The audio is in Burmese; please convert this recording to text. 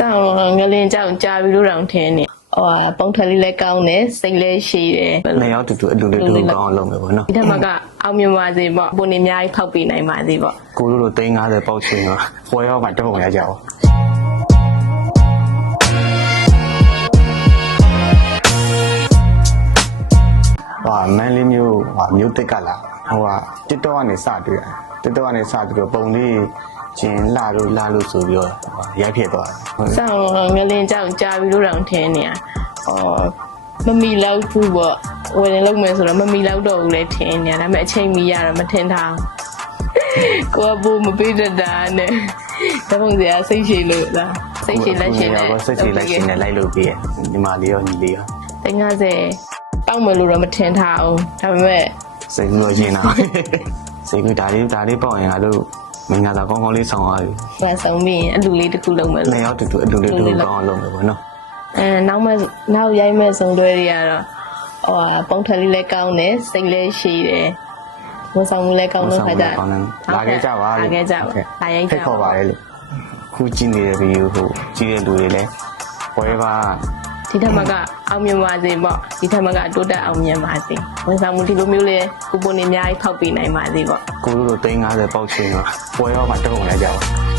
ဆောင်ငလင်းကြောင်ကြာပြီးလို့တောင်ထင်းနေပုံထွက်လေးလည်းကောင်းတယ်စိတ်လည်းရှိတယ် နှစ်ယောက်တူတူအတူလေးတူကောင်းအောင်လုပ်မယ်ပေါ့နော် ဒီထက်မှကအောင်မြင်ပါစေပေါ့ပုံနေအများကြီးဖောက်ပေးနိုင်ပါစေပေါ့ ကိုလိုလို350ပေါက်ချင်းတော့ပွဲရောက်မှတပုံရကြအောင်မန်လေးမျိုးမျိုးတက်ကလာTikTok ကနေစတွေ့တယ် TikTok ကနေစပြီးတော့ပုံလေးချင်းလာလို့ဆိုပြီးတော့ရိုက်ဖြစ်သွားတယ် ဆောင်ငလင်းကြောင်ကြာပြီးလို့တောင်ထင်းနေမမီလောက်ဘူးပေါ့ဝယ်ရင်လောက်မယ်ဆိုတော့မမီလောက်တော့ဘူးလေထင်းနေဒါပေမဲ့အချိန်မီရတော့မထင်ထားကိုကဘူးမပေးတတ်တာနဲ့တပုံစရာစိတ်ရှိလို့လားစိတ်ရှိလက်ရှိနဲ့ စိတ်ရှိလက်ရှိနဲ့လိုက်လို့ပြီးရဒီမှာလေးရောညီလေးရော 50တောက်မယ်လို့တော့မထင်ထားအောင်ဒါပေမဲ့ စိတ်ကူတော့ရင်တာစိတ်ကူဒါလေးပေါ့ရင်ငါတို့မင်္ဂလာကောင်းလေးဆောင်သွားပြီ ငါဆုံးပြီးရင်အလူလေးတစ်ခုလုံးမယ်လို့ နှစ်ယောက်တူတူအတူလေးတူကောင်းအောင်လုပ်မယ်ပေါ့နော် နောက်ရိုက်မဲ့ဆုံးတွဲတွေကတော့ပုံထွက်လေးလည်းကောင်းတယ်စိတ်လည်းရှိတယ်ဝန်ဆောင်မှုလည်းကောင်းတော့ခါကြလာခဲ့ကြပါ လာခဲ့ကြပါလာရိုက်ကြ ခေါ်ပါလေလို့ခုကြည့်နေတဲ့ဗီဒီယိုကိုကြည့်တဲ့လူတွေလည်းပွဲပါ ဒီထက်မှကအောင်မြင်ပါစေပေါ့ဒီထက်မှကတိုးတက်အောင်မြင်ပါစေဝန်ဆောင်မှုဒီလိုမျိုးလေးကိုပုံနေအများကြီးဖောက်ပေးနိုင်ပါစေပေါ့ ကိုလိုလို350ပေါက်ချင်းတော့ပွဲရောက်မှတပုံရကြပါ